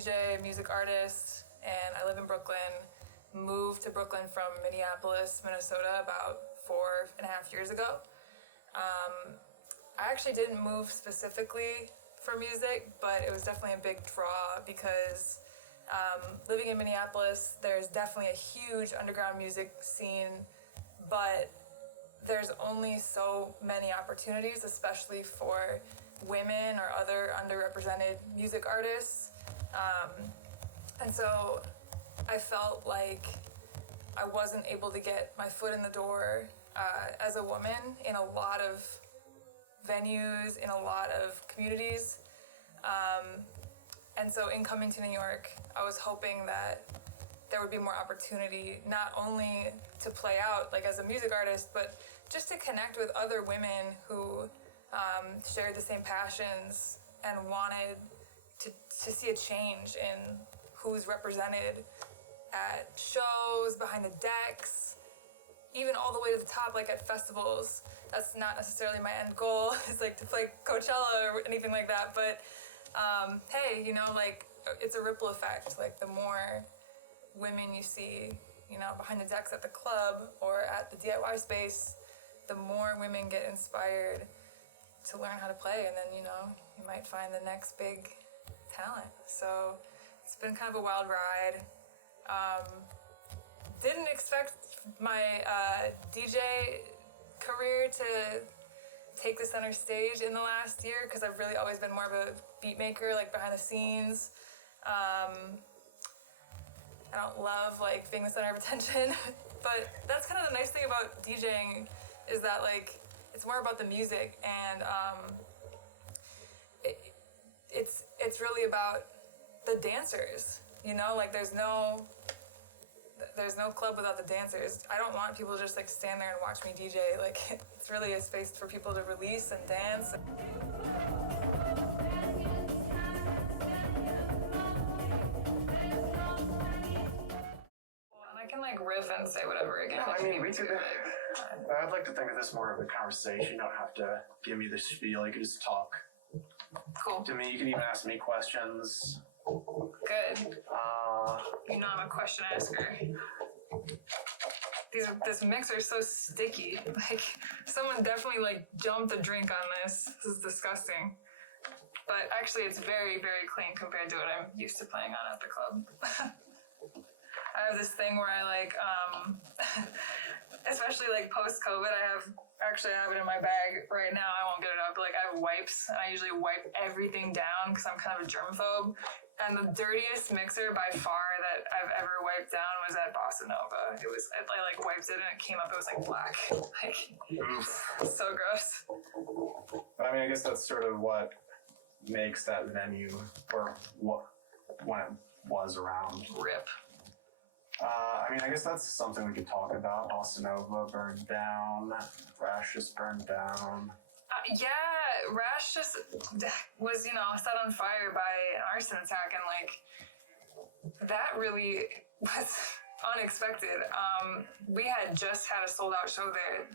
DJ, music artist, and I live in Brooklyn. Moved to Brooklyn from Minneapolis, Minnesota about 4.5 years ago. I actually didn't move specifically for music, but it was definitely a big draw because living in Minneapolis, there's definitely a huge underground music scene, but there's only so many opportunities, especially for women or other underrepresented music artists. And so I felt like I wasn't able to get my foot in the door as a woman in a lot of venues, in a lot of communities. And so in coming to New York, I was hoping that there would be more opportunity, not only to play out like as a music artist, but just to connect with other women who shared the same passions and wanted to see a change in who's represented at shows, behind the decks, even all the way to the top, like at festivals. That's not necessarily my end goal, is like to play Coachella or anything like that, but hey, you know, like it's a ripple effect. Like the more women you see, you know, behind the decks at the club or at the DIY space, the more women get inspired to learn how to play, and then, you know, you might find the next big talent. So it's been kind of a wild ride. Didn't expect my DJ career to take the center stage in the last year, because I've really always been more of a beat maker, like behind the scenes. I don't love like being the center of attention, but that's kind of the nice thing about DJing, is that like it's more about the music, and it's really about the dancers, you know, like there's no club without the dancers. I don't want people to just like stand there and watch me DJ. Like it's really a space for people to release and dance. Well, and I can like riff and say whatever again. No, I mean, we could. I'd like to think of this more of a conversation. You don't have to give me the spiel. You can just talk Cool. to me. You can even ask me questions. Good. You know I'm a question asker. This mixer is so sticky. Like someone definitely like jumped a drink on this. This is disgusting. But actually it's very, very clean compared to what I'm used to playing on at the club. I have this thing where I like, especially like post-COVID, I have it in my bag right now. I won't get it up, but like I have wipes, and I usually wipe everything down because I'm kind of a germaphobe. And the dirtiest mixer by far that I've ever wiped down was at Bossa Nova. I like wiped it and it came up, it was like black. Like, so gross. But I mean, I guess that's sort of what makes that venue, or what, when it was around. RIP. I mean, I guess that's something we could talk about. Bossa Nova burned down. Rash just burned down. Yeah, Rash just was, you know, set on fire by an arson attack, and like that really was unexpected. We had just had a sold out show there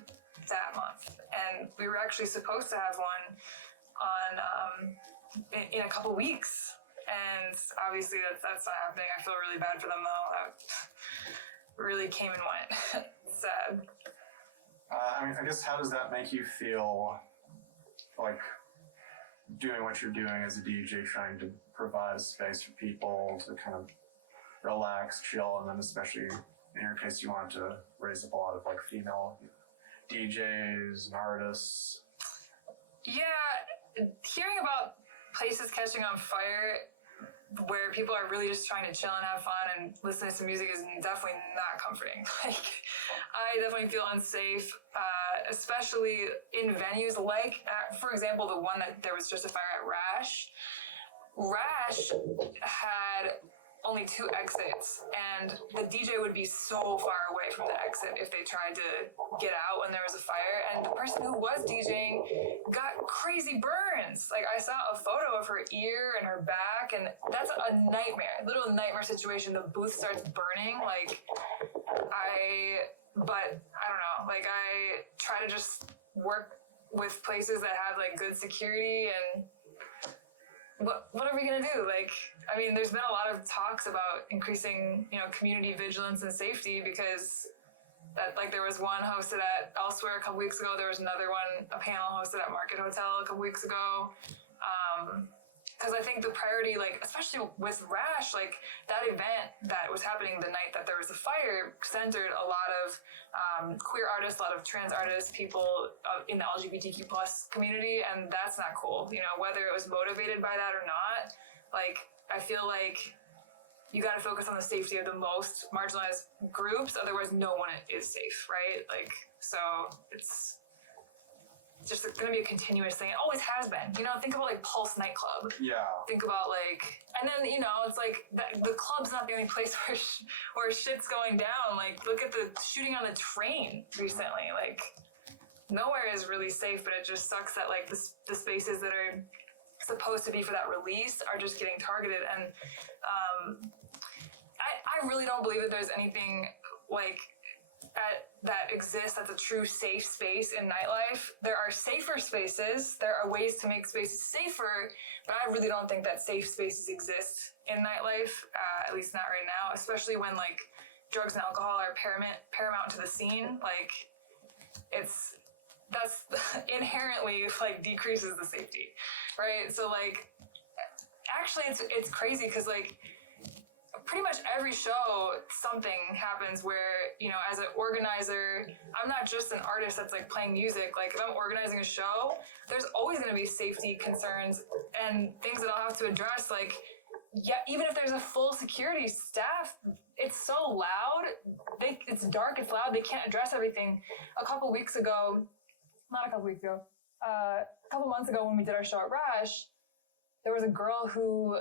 that month, and we were actually supposed to have one on in a couple weeks, and obviously that's not happening. I feel really bad for them though. That really came and went. Sad. I mean, I guess how does that make you feel, like doing what you're doing as a DJ, trying to provide a space for people to kind of relax, chill, and then especially in your case, you wanted to raise up a lot of like female DJs and artists. Yeah, hearing about places catching on fire where people are really just trying to chill and have fun and listen to some music is definitely not comforting. Like, I definitely feel unsafe, especially in venues like, for example, the one that there was just a fire at Rash. Rash had only 2 exits, and the DJ would be so far away from the exit if they tried to get out when there was a fire, and the person who was DJing got crazy burns. Like, I saw a photo of her ear and her back, and that's a nightmare, little nightmare situation. The booth starts burning. Like, I don't know, like I try to just work with places that have like good security and what are we gonna do? Like, I mean, there's been a lot of talks about increasing, community vigilance and safety because that, like, there was one hosted at Elsewhere a couple weeks ago. There was another one, a panel hosted at Market Hotel a couple weeks ago. Because I think the priority, like, especially with Rash, like, that event that was happening the night that there was a fire centered a lot of queer artists, a lot of trans artists, people in the LGBTQ plus community, and that's not cool. Whether it was motivated by that or not, like, I feel like you got to focus on the safety of the most marginalized groups, otherwise no one is safe, right? Like, so it's just going to be a continuous thing. It always has been. Think about like Pulse nightclub. Yeah. Think about like, and then it's like the club's not the only place where shit's going down. Like, look at the shooting on the train recently. Like, nowhere is really safe, but it just sucks that like the spaces that are supposed to be for that release are just getting targeted. And I really don't believe that there's anything like that exists that's a true safe space in nightlife. There are safer spaces. There are ways to make spaces safer, but I really don't think that safe spaces exist in nightlife, at least not right now, especially when like drugs and alcohol are paramount to the scene. Like, that's inherently like decreases the safety, right? So like, actually it's crazy because like, pretty much every show, something happens where, as an organizer, I'm not just an artist that's like playing music. Like, if I'm organizing a show, there's always going to be safety concerns and things that I'll have to address. Like, yeah, even if there's a full security staff, it's so loud. It's dark, it's loud. They can't address everything. A couple months ago, when we did our show at Rash, there was a girl who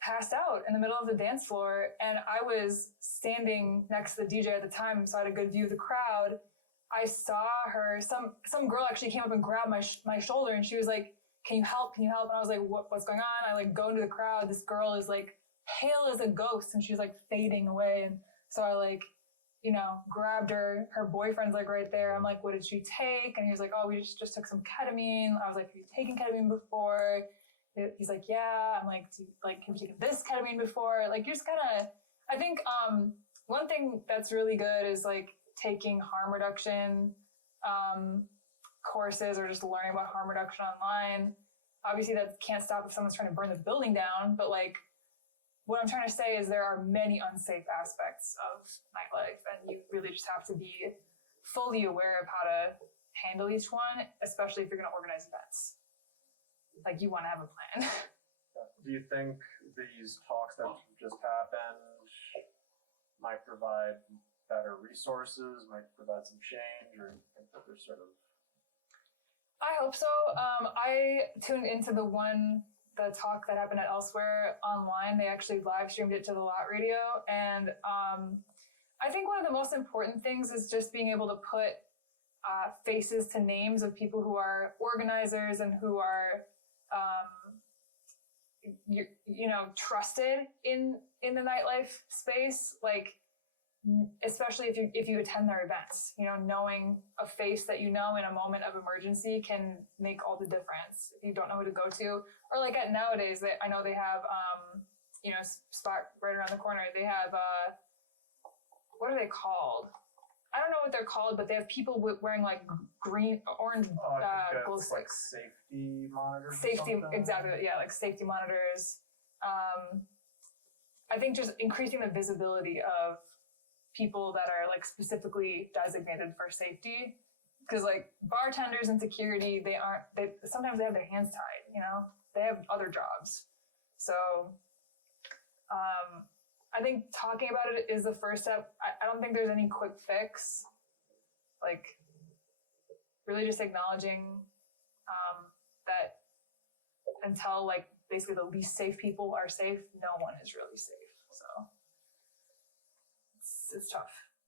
passed out in the middle of the dance floor, and I was standing next to the DJ at the time, so I had a good view of the crowd. I saw her, some girl actually came up and grabbed my shoulder, and she was like, can you help? And I was like, what's going on? I like go into the crowd. This girl is like pale as a ghost, and she's like fading away. And so I like, grabbed her. Her boyfriend's like right there. I'm like, what did she take? And he was like, oh, we just took some ketamine. I was like, have you taken ketamine before? He's like, yeah. I'm like, have you taken this ketamine before? Like, you just gotta, I think, one thing that's really good is like taking harm reduction, courses or just learning about harm reduction online. Obviously that can't stop if someone's trying to burn the building down, but like, what I'm trying to say is there are many unsafe aspects of nightlife, and you really just have to be fully aware of how to handle each one, especially if you're gonna organize events. Like, you want to have a plan. Do you think these talks that just happened might provide better resources, might provide some change, or do you think that they're sort of... I hope so. I tuned into the talk that happened at Elsewhere online. They actually live streamed it to the Lot Radio. And I think one of the most important things is just being able to put faces to names of people who are organizers and who are trusted in the nightlife space, like, especially if you attend their events, knowing a face that in a moment of emergency can make all the difference. If you don't know who to go to, or like at nowadays, I know they have Spot right around the corner. They have what are they called? I don't know what they're called, but they have people wearing like orange glow sticks. Like safety monitors. Safety, exactly. Yeah, like safety monitors. I think just increasing the visibility of people that are like specifically designated for safety, because like bartenders and security, sometimes they have their hands tied. They have other jobs. So, I think talking about it is the first step. I don't think there's any quick fix. Like, really just acknowledging that until like basically the least safe people are safe, no one is really safe. So it's tough.